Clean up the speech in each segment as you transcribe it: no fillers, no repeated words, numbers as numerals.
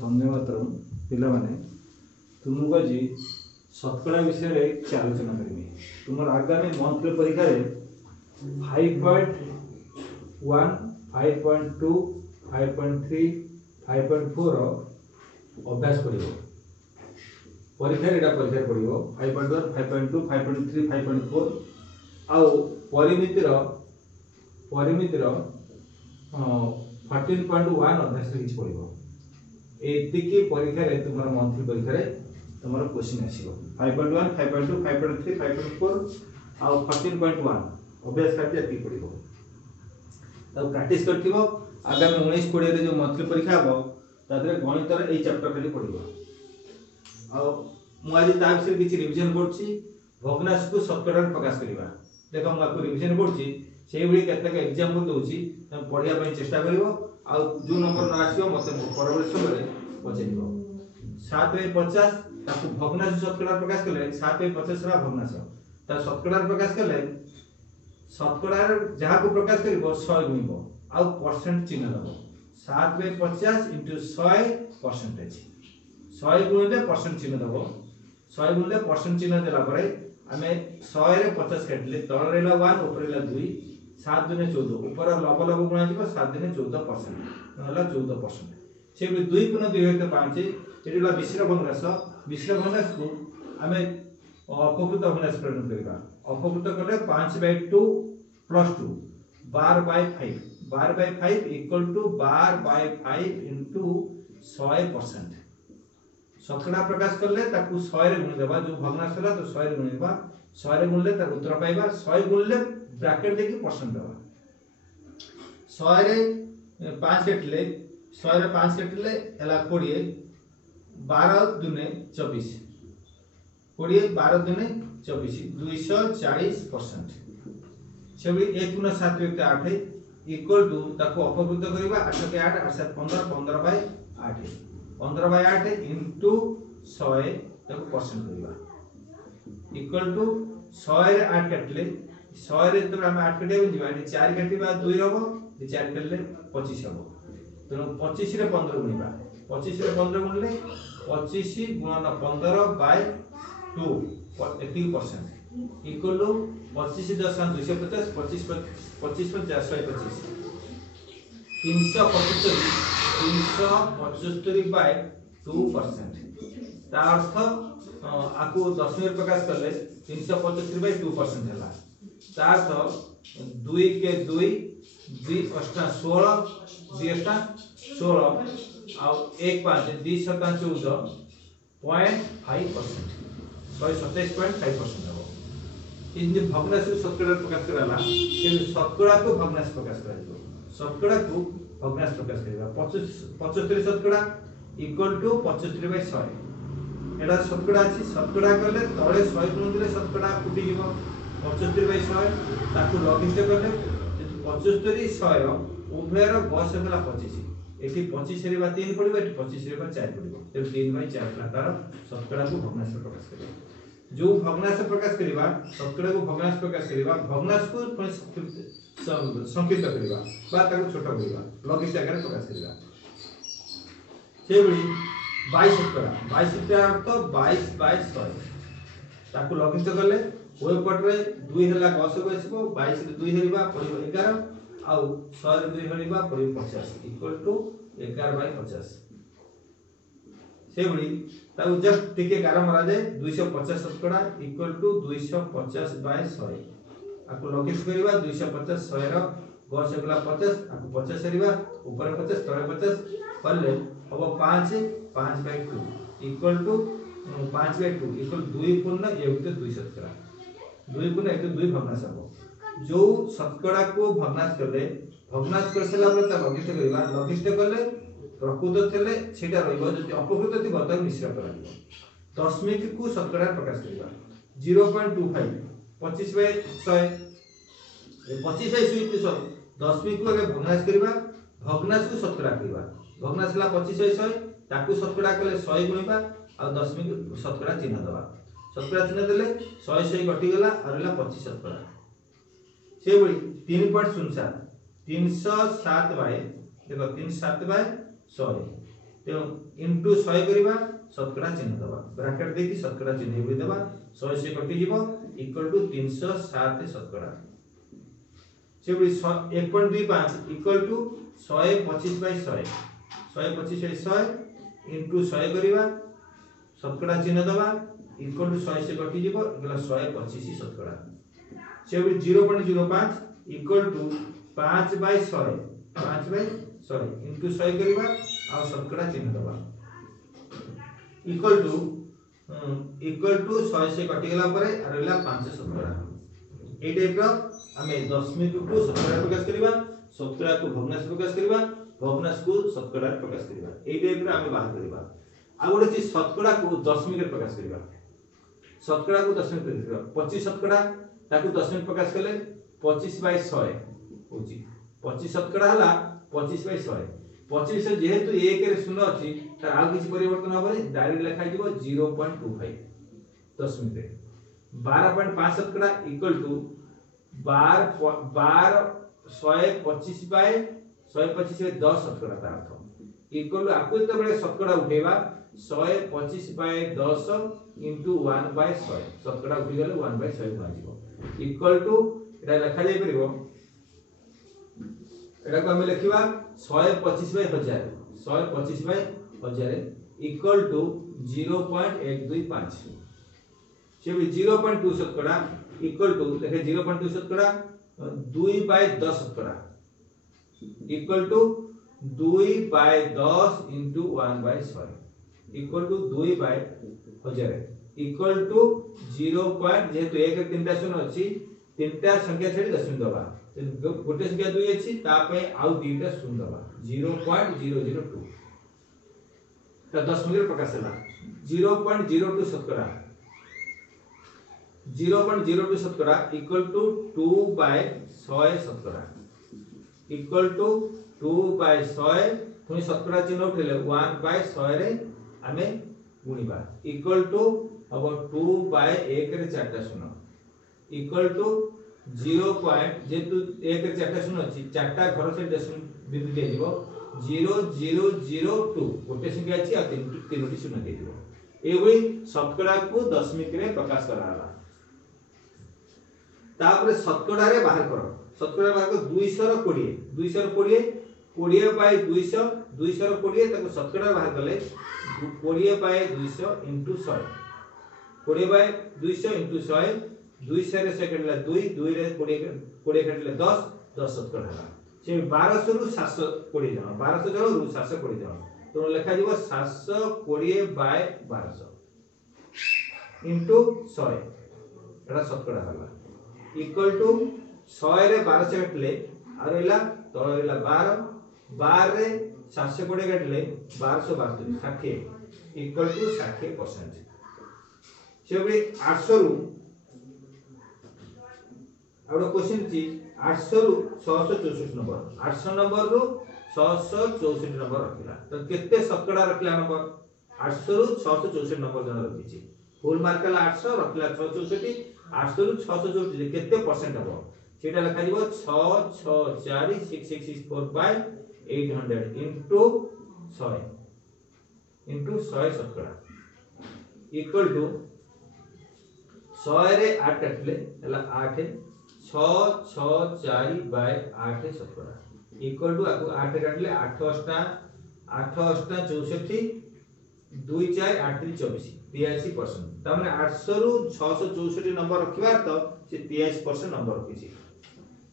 धन्यवाद पिला माने तुमको आज शतकड़ा विषय रे କିଛି ଆଲୋଚନା କରିବି। तुमर आगामी मंथली परीक्षा रे 5.1 5.2 5.3 5.4 अभ्यास पड़ो परीक्षा एटा परीक्षा पड़ो 5.1 5.2 5.3 5.4 आउ परिमितिर 14.1 अभ्यास किसी पड़ो एतिकी परीक्षा रे तुमर मंथली परीक्षा रे तुमर क्वेश्चन आसीबो 5.1 5.2 5.3 5.4 आउ 14.1 अभ्यास करते एतिकी पड़ो तब प्रैक्टिस करथिबो आगामी 19 20 रे जो मंथली परीक्षा हबो तादरे गणित रे एई चैप्टर खाली पड़ो आ मु आज ता विषय किछि रिवीजन करछि भग्नांश को शतकड़ा रे प्रकाश करिवा देखो मु आपको रिवीजन करछि सेही भली केतेक एग्जांपल दोछि त पढिया पई चेष्टा करिवो आ जो नंबर ना आसीबो मते परवर्ती समय पछिबो 7 रे 50 ताकू भग्नांश शतकड़ा प्रकाश कले 7 रे 50 रा भग्नांश ता शतकड़ा प्रकाश कले शतकड़ा जहाँ को प्रकाश करिवो 100 गुणिबो आ परसेंट चिन्ह दबो 7 रे 50 * 100% 100 गुणिले परसेंट चिन्ह दबो 100 गुणिले परसेंट चिन्ह देला परे आमे 100 रे 50 काटले तळ रेला 1 ऊपर रेला 2 7 दुने 14 ऊपर लब लब गुणा जिवो 7 दुने 14% होला 14% से 2 * 2 = 5 एटिला मिश्र भग्नांश को आमे अपकृत भग्नांश परिणत करिबा अपकृत करले 5/2 + 2 12/5 12/5 = 12/5 * 100%। शतकड़ा प्रकाश करले ताकू 100 रे गुण देबा जो भग्नांश होला तो 100 रे गुण देबा 100 रे गुणले तार उत्तर पाइबा 100 गुणले ब्रैकेट देके परसेंट देबा 100 रे 5 काटले 100 रे 5 काटले हला 20 12 दुने 24 20 12 दुने 24 240% सेबी 1 * 7 = 8 इक्वल टू ताको अपकृत करिबा 8 के 8 8 7 15 15/8 15/8 * 100 ताको परसेंट करिबा इक्वल टू 100 रे 8 काटले 100 रे तो हम 8 काटिबा जिबा 4 काटिबा 2 रहबो 4 काटले 25 हबो तो 25 रे 15 गुणिबा 25 रे 15 गुणले 25 गुणन 15/2 80% इक्वल टू 25 * 250 25 25 425 375/2% ता अर्थ आकु दशमी प्रकाश करले 375/2% हला ता अर्थ 2 के 2 2 8 16 2 8 16 आ 1 5 2 7 14.5% 127.5% हो इन जे भग्नांश शतकड़ा प्रकाश कराला से शतकड़ा को भग्नांश प्रकाश कराइबो शतकड़ा को भग्नांश प्रकाश करिबा 75 शतकड़ा इक्वल टू 75/100 एडा शतकड़ा अछि शतकड़ा करले तळे 100 गुण दिले शतकड़ा फुटी जिवो 75/100 ताकू लघिष्ठ करले 75 100 उभयर गस होला 25 एठी 25 रे 3 पडिबो एठी 25 रे 4 पडिबो ते 3/4 ला तार शतकड़ा को भग्नांश प्रकाश करिबो जो भग्नांश प्रकाश करिबा शतकड़ा को भग्नांश प्रकाश करिबा भग्नांश को संकेत करिबा बा ताको छोट करिबा लघिष्ठ आकार प्रकाश करिबा सेबडी 22 शतकड़ा अर्थ 22/100 ताको लघिष्ठ करले ओय पटरे 2 हला गस बसिबो 22 रे 2 हेरिबा पडिबो 11 आउ 100 रे 2 हेरिबा पडिबो 50 इक्वल टू 11/50 सेबडी ताऊ जस्ट टिके गारा मारा जाए 250 शतकड़ा इक्वल टू 250/100 आकु लघिष्ठ करिबा 250 100 रो गस गला 50 आकु 50 हेरिबा ऊपर 50 तळे 50 करले हबो 5/2 इक्वल टू 5/2 इक्वल 2 पूर्ण ए होते 2 शतकड़ा 2 पूर्ण ए 2 भग्नांश हबो जो शतकड़ा को भग्नांश करले भग्नांश करसला पर ता लघिष्ठ करिबा लघिष्ठ करले प्रकृत थेले सेटा रहइबो जति अपकृत थिबो त मिश्र कराइबो दशमिक को शतकड़ा प्रकाश करिबा 0.25 25/100 25/100 दशमिक को आगे भग्नांश करिबा भग्नांश को शतकड़ा करिबा भग्नांश ला 25/100 ताकू शतकड़ा कले 100 गुणिबा आ दशमिक शतकड़ा चिन्ह दबा शतकड़ा चिन्ह देले 100 कटि गला आ रहला 25 शतकड़ा से बडी 3.07 307 बाय देखो 307/100 तेणु इंटू 100 करबा शतकड़ा चिन्ह दबा ब्रैकेट दे कि शतकड़ा चिन्ह भी दबा 100 से कटि जीवो इक्वल टू 307 शतकड़ा से 1.25 equal to 125 by 100 125 by 100 into 100 करबा शतकड़ा चिन्ह दबा इक्वल टू 100 से कटि जीवो इक्वल 125 शतकड़ा से 0.05 equal to 5 by 100 5 by 100 into 100 करबा आ शतकड़ा चिन्ह दबा इक्वल टू 100 से कटि गेला परे रहला 5 शतकड़ा ए टाइप रो हमें दशमिक को शतकड़ा प्रकाश करबा शतकड़ा को भग्नांश प्रकाश करबा भग्नांश को शतकड़ा प्रकाश करबा ए टाइप रो हमें बाहर करबा आ गोटे चीज शतकड़ा को दशमिक रे प्रकाश करबा शतकड़ा को दशमिक करबा 25 शतकड़ा ताकू दशमिक प्रकाश कले 25 बाय 100 होची 25 शतकड़ा हला 25 बाय 100 25 जेहेतु 1 रे शून्य अछि तार आ किछि परिवर्तन होबनी डायरेक्ट लिखा जिवो 0.25 दशमिक रे 12.5 शतकड़ा इक्वल टू 12 125 बाय 125 बाय 10 शतकड़ा तार अर्थ इक्वल टू आपको तो बड़े शतकड़ा उठेबा 125 बाय 10 into 1 by 100 शतकड़ा उठी गले 1 by 100 गुणा जीवो इक्वल टू एटा लिखा जाय परिबो एटा को हम लिखिबा 125 बाय 1000 125 बाय 1000 इक्वल टू 0.125 से 0.2 शतकड़ा इक्वल टू लिखे 0.2 शतकड़ा 2 by 10 शतकड़ा equal to 2 by 10 into 1 by 100 equal to 2 by 1000 equal to 0. जेहेतु एक तीनटा शून्य अछि तीनटा संख्या छेडी दशमिक दबा गोटे संख्या 2 अछि ता पे आउ दीटा शून्य दबा 0.002 ता दशमिक प्रकाश होला 0.02 शतकड़ा 0.02 शतकड़ा इक्वल टू 2 by 100 शतकड़ा इक्वल टू 2 by 100 पुनी शतकड़ा चिन्ह उठेले 1 by 100 रे हमें गुणिबा इक्वल टू अब 2 by 1 रे 4टा शून्य इक्वल टू 0. जेतु 1 रे 4टा शून्य अछि 4टा घर से दशमिक बिंदु दे दिबो 0002 गोटे संख्या अछि आ तीनोटी शून्य दे दिबो एवई शतकड़ा को दशमिक रे प्रकाश कराला तापर शतकड़ा रे बाहर करो शतकड़ा बाहर को 220 20 बाय 200 220 ताको शतकड़ा बाहर कले 20 बाय 200 into 100 20 बाय 200 into 100 200 रे सेकंड ला 2 2 रे 20 कटले 10 10 शतकड़ा हला से 1200 रु 720 जन 1200 जन रु 720 जन तो लिखा जीवो 720 बाय 1200 into 100 एटा शतकड़ा हला इक्वल टू 100 रे 12 से कटले आ रहला तो रहला 12 रे 720 कटले 1272 60 इक्वल टू 60% से 800 रु आउट क्वेश्चन छी 800 रु 664 नंबर 800 नंबर रु 664 नंबर रखिला तो केते शतकड़ा रखिला नंबर 800 रु 664 नंबर जन रखिछि फुल मार्क ला 800 रखिला 664 800 रु 664 केते परसेंट हबो सेटा लिखा दिबो 6646664 बाय 800 into 100 शतकड़ा इक्वल टू 100 रे 8 कटले हला 8 664 बाय 8 शतकड़ा इक्वल टू आको 8 काटले 8 अष्टा 64 2 4 8 24 83% ता माने 800 रु 664 नंबर रखिबा तो से 83% नंबर रखिछि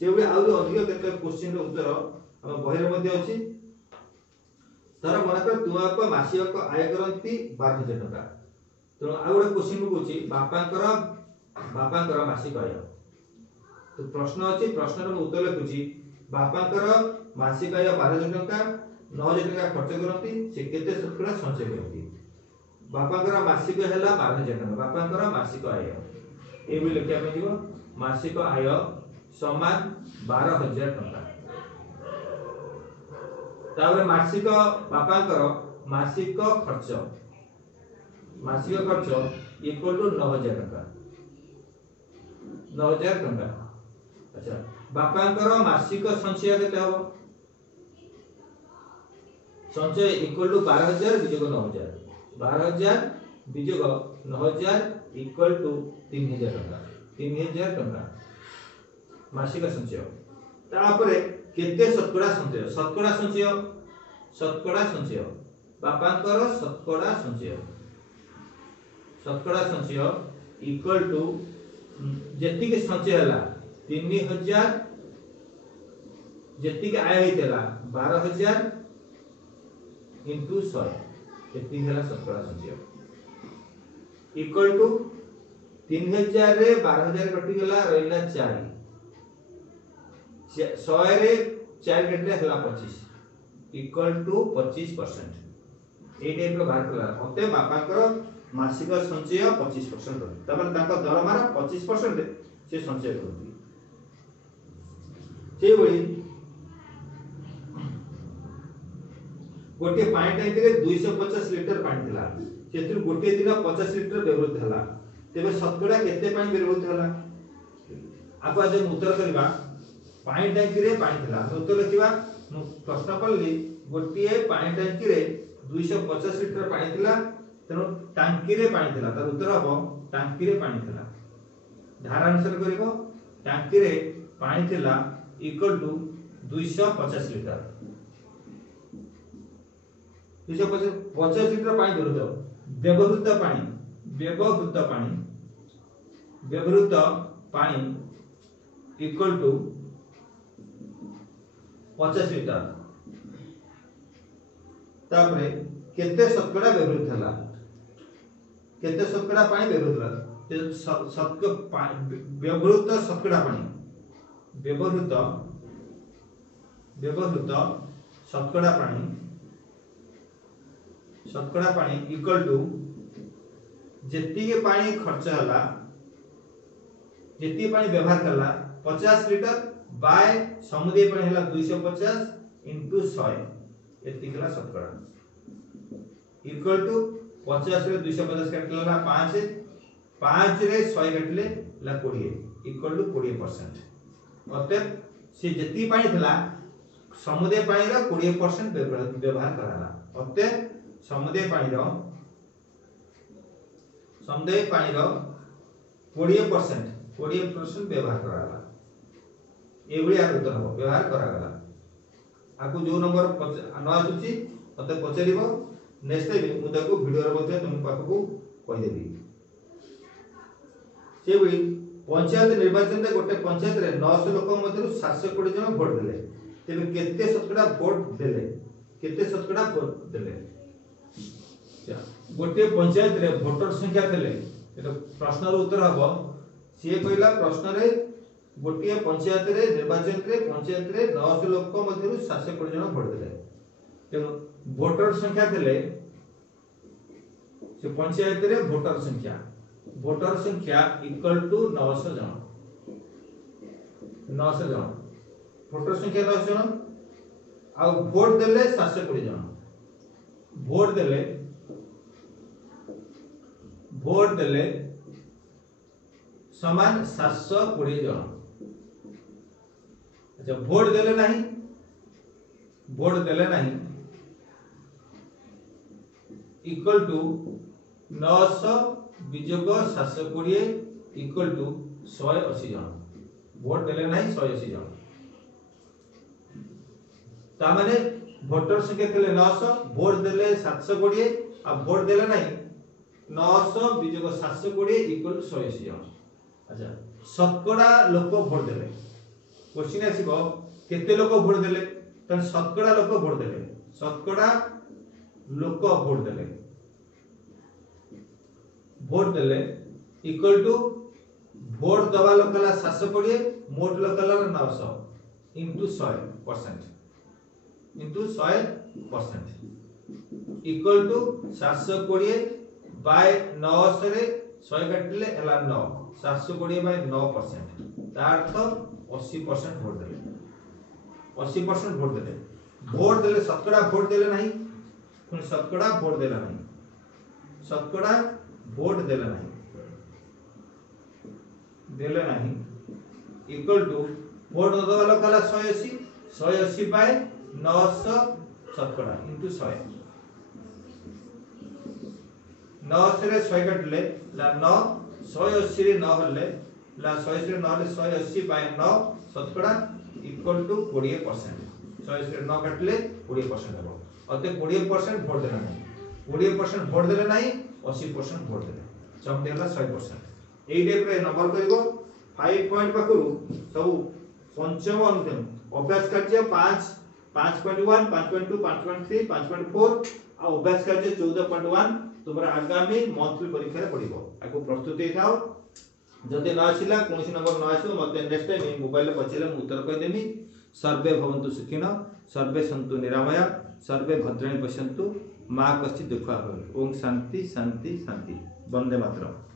से बे आउ अधिक केते क्वेश्चन रो उत्तर हम बहिर मध्ये अछि तार मनकर तु आपा मासिक आय करंती 12000 टका तो आ गोटे क्वेश्चन कहूची बापांकर मासिक आय तो प्रश्न अछि प्रश्न रो उत्तर लिखुची बापांकर मासिक आय 12000 टका 9000 टका खर्च करंती से केते शतकड़ा संचय करंती बापांकर मासिक हैला 12000 टका बापांकर मासिक आय ए भी लिखिया में दिबो मासिक आय समान 12000 टका तापर मासिक बापांकर मासिक खर्च इक्वल टू 9000 टका 9000 टका अच्छा बापांकर मासिक संचय केते हबो संचय इक्वल टू 12000 विजोग 9000 12000 विजोग 9000 इक्वल टू 3000 टका 3000 टका मासिक संचय। तापरे केते शतकड़ा संचय शतकड़ा संचय बापांकर शतकड़ा संचय इक्वल टू जेति के संचय हला 3000 जेति के आय होइतला 12000 into 100 एति हला शतकड़ा संचय इक्वल टू 3000 रे 12000 कटि गला रहला 4 100 रे 4 कटले हला 25 इक्वल टू 25% ए टाइप रो बाहर कला ओते बापाकर मासिक संचय 25% रही तबन तांको दरमार 25% से संचय करती से वही गोटे पानी टैंक रे 250 लिटर पानी थिला सेतिर गोटे दिन 50 लिटर व्यवहृत हला तेबे शतकड़ा केते पानी व्यवहृत हला आपा जे उत्तर करबा पानी टैंक रे पानी थिला उत्तर लिखिबा प्रश्न पल्ली गोटे पानी टैंक रे 250 लिटर पानी थिला तेनो टांकी रे पानी थिला तार उत्तर हबो टांकी रे पानी थिला धारा अनुसार करबो टांकी रे पानी थिला इक्वल टू 250 लिटर 250 लिटर पानी व्यवहृत पानी इक्वल टू 50 लिटर तापरे केते शतकड़ा व्यवहृत हला केते शतकड़ा पानी व्यवहृत हला व्यवहृत शतकड़ा पानी व्यवहृत शतकड़ा पानी इक्वल टू जेति के पानी खर्च हला जेति पानी व्यवहार करला 50 लिटर बाय समुदाय पानी हला 250 इनटू 100 एति हला शतकड़ा इक्वल टू 50 रे 250 काटला 5 5 रे 100 काटले ला 20 इक्वल टू 20% मतलब से जेति पानी थला समुदाय पानी रा 20% व्यवहार कराला मतलब समुदाय पानी रो 20% व्यवहार कराला एभली आ उत्तर हो व्यवहार कराला आकु जो नंबर न आसुची मते पचरिबो नेक्स्ट टाइम मु ताको वीडियो रे बते तुम पाखकु कहि देबी सेबी पंचायत निर्वाचन रे गोटे पंचायत रे 900 लोक मधुर 720 जन वोट देले तेबे केते शतकड़ा वोट देले गोटे पंचायत रे वोटर संख्या देले एटा प्रश्न रो उत्तर हबो से कहला प्रश्न रे गोटे पंचायत रे निर्वाचन रे पंचायत रे 900 लोक मधुर 720 जन वोट देले तेनो वोटर संख्या देले से पंचायत रे वोटर संख्या इक्वल टू 900 जन वोटर संख्या 900 जन आ वोट देले 720 जन वोट देले समान 720 जन अच्छा वोट देले नहीं इक्वल टू 900 विजोग 720 इक्वल टू 180 जन वोट देले नहीं 180 जन ता माने वोटर संख्या केले 900 वोट देले 720 आ वोट देले नहीं 900 विजोग 720 इक्वल टू 180 जन अच्छा शतकड़ा लोक वोट देले क्वेश्चन आसीबो केते लोक वोट देले त शतकड़ा लोक वोट देले वोट देले इक्वल टू वोट दवा लोकला 720 मोट लोकला 900 इनटू 100% इक्वल टू 720 बाय 900 रे 100 काटले हला 9 720 बाय 9% तार अर्थ 80% वोट देले 80% वोट देले शतकड़ा वोट देले नहीं पुनी शतकड़ा वोट देले नहीं इक्वल टू वोट दवा लोकला 180 बाय 900 शतकड़ा इंटू 100 9 से 100 काटले ला 9 180 रे 9 हले ला 100 से 9 ले 180 बाय 9 शतकड़ा इक्वल टू 20%। 100 से 9 काटले 20% हो अते 20% वोट देना नहीं 20% वोट देले नहीं 80% वोट देले समथि हला 100%। एई टाइप रे नंबर करबो 5 पॉइंट पाखरु सब पंचम अंतिम अभ्यास कार्य 5 5.1 5.2 5.3 5.4 आ अभ्यास कार्य 14.1 तुमरा आगामी मंथली परीक्षा रे पड़िबो आको प्रस्तुति थाओ जदि न आसिला कोनसी नंबर न आसो मते नेक्स्ट टाइम मोबाइल रे पछिले मु उत्तर कहि देमी। सर्वे भवन्तु सुखिनः सर्वे सन्तु निरामया सर्वे भद्राणि पश्यन्तु मा कश्चित् दुःखभाग्। ओम शांति शांति शांति। वंदे मातरम्।